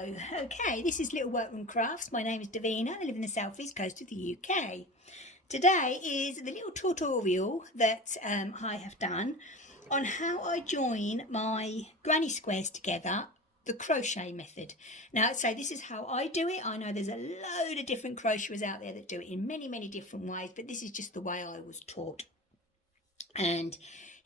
Hello, okay, this is Little Workroom Crafts. My name is Davina. I live in the southeast coast of the UK. Today is the little tutorial that I have done on how I join my granny squares together, the crochet method. Now, so this is how I do it. I know there's a load of different crocheters out there that do it in many different ways, but this is just the way I was taught. And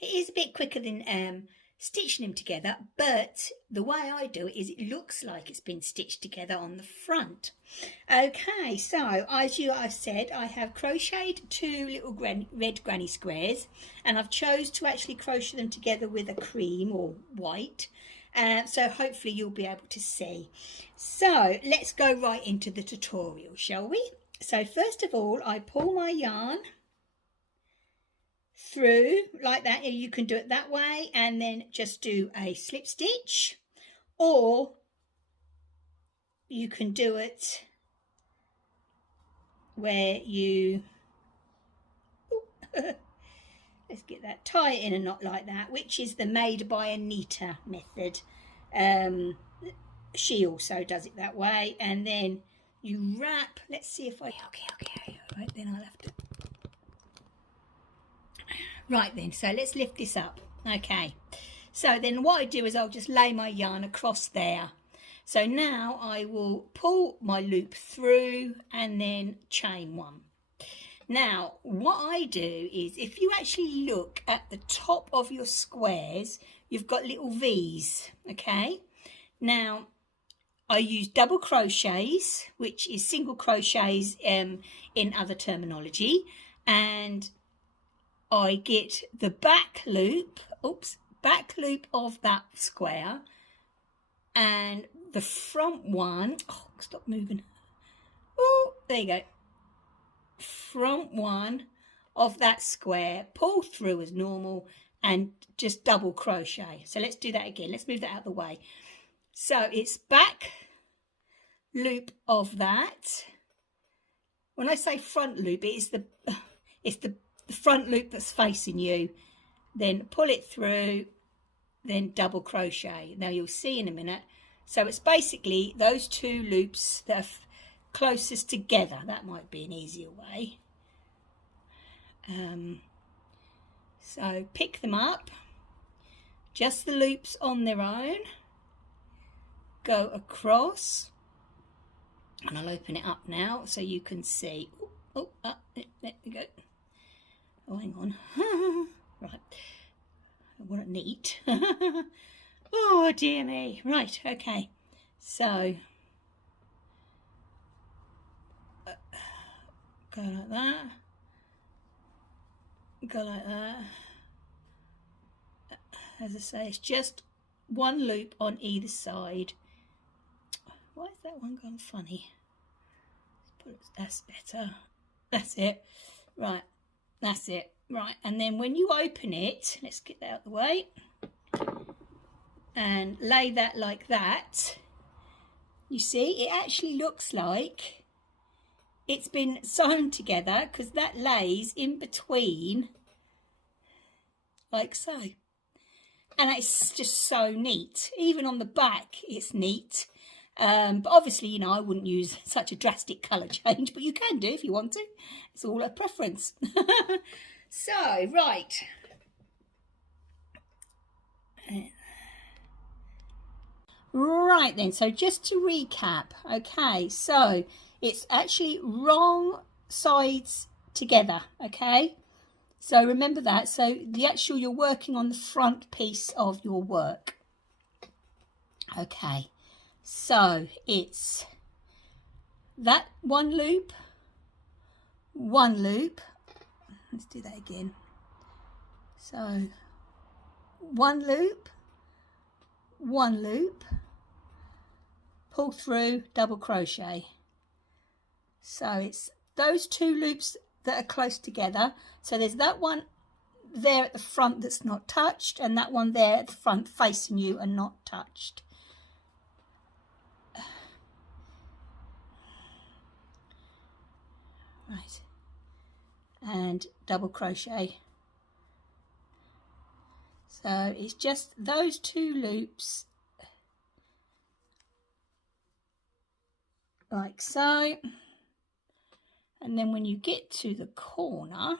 it is a bit quicker than stitching them together, but the way I do it is it looks like it's been stitched together on the front. Okay, so as I've said, I have crocheted two little red granny squares, and I've chose to actually crochet them together with a cream or white, so hopefully you'll be able to see. So let's go right into the tutorial, shall we? So first of all, I pull my yarn through like that. You can do it that way and then just do a slip stitch, or you can do it where you let's get that, tie it in a knot like that, which is the Made by Anita method. She also does it that way, and then you wrap. Let's see if I okay, right, then I'll have to. Right then, so let's lift this up. Okay, so then what I do is I'll just lay my yarn across there. So now I will pull my loop through and then chain one. Now what I do is, if you actually look at the top of your squares, you've got little V's. Okay, now I use double crochets, which is single crochets in other terminology, and I get the back loop of that square, and the front one, oh, stop moving. Oh, there you go. Front one of that square, pull through as normal and just double crochet. So let's do that again. Let's move that out of the way. So it's back loop of that. When I say front loop, it's the front loop that's facing you. Then pull it through, then double crochet. Now you'll see in a minute. So it's basically those two loops that are closest together. That might be an easier way. So pick them up, just the loops on their own, go across, and I'll open it up now so you can see. There we go. Oh, hang on. Right. What a neat. Oh, dear me. Right, okay. So, go like that. Go like that. As I say, it's just one loop on either side. Why is that one gone funny? That's better. That's it. Right. That's it. Right, and then when you open it, let's get that out of the way and lay that like that, you see it actually looks like it's been sewn together, because that lays in between like so, and it's just so neat. Even on the back it's neat, but obviously, you know, I wouldn't use such a drastic colour change, but you can do if you want to. It's all a preference. So, right. Right then, so just to recap, okay, so it's actually wrong sides together, okay? So remember that. So the actual, you're working on the front piece of your work. Okay, so it's that one loop, let's do that again. So one loop, pull through, double crochet. So it's those two loops that are close together. So there's that one there at the front that's not touched, and that one there at the front facing you and not touched. Right, and double crochet. So it's just those two loops like so. And then when you get to the corner,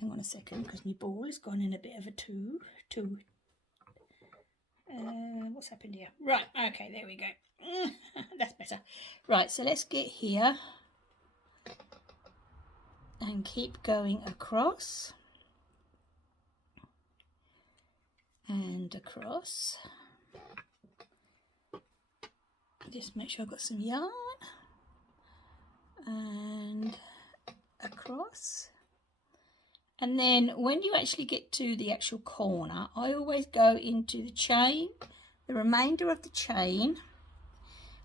hang on a second because my ball has gone in a bit of a two. What's happened here? Right, okay, there we go. That's better. Right, so let's get here and keep going across and across. Just make sure I've got some yarn and across. And then when you actually get to the actual corner, I always go into the chain, the remainder of the chain,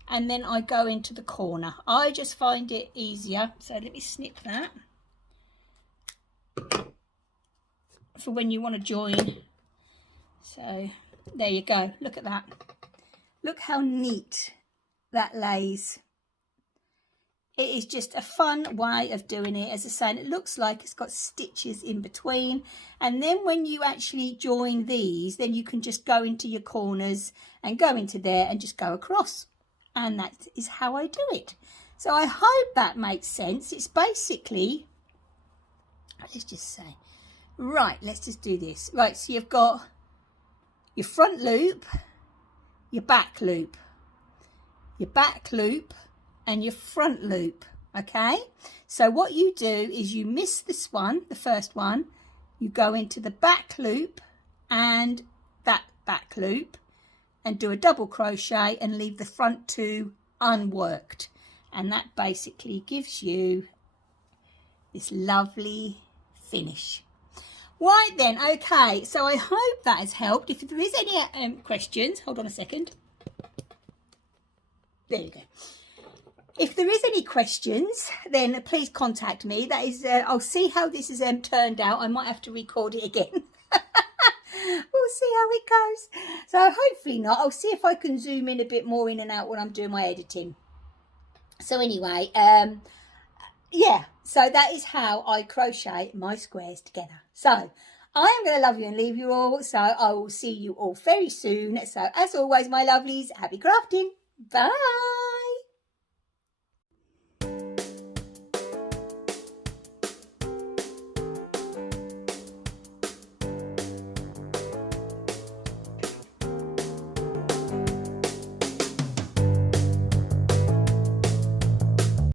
and then I go into the corner. I just find it easier. So let me snip that for when you want to join. So there you go. Look at that. Look how neat that lays. It is just a fun way of doing it. As I say, it looks like it's got stitches in between. And then when you actually join these, then you can just go into your corners and go into there and just go across. And that is how I do it. So I hope that makes sense. It's basically, let's just say, right, let's just do this. Right, so you've got your front loop, your back loop, and your front loop. Okay, so what you do is you miss this one, the first one, you go into the back loop and that back loop and do a double crochet and leave the front two unworked, and that basically gives you this lovely finish. Right then, okay, so I hope that has helped. If there is any questions, hold on a second. There you go. If there is any questions, then please contact me. That is, I'll see how this has turned out. I might have to record it again. We'll see how it goes. So hopefully not. I'll see if I can zoom in a bit more in and out when I'm doing my editing. So anyway, yeah, so that is how I crochet my squares together. So I am going to love you and leave you all. So I will see you all very soon. So as always, my lovelies, happy crafting. Bye.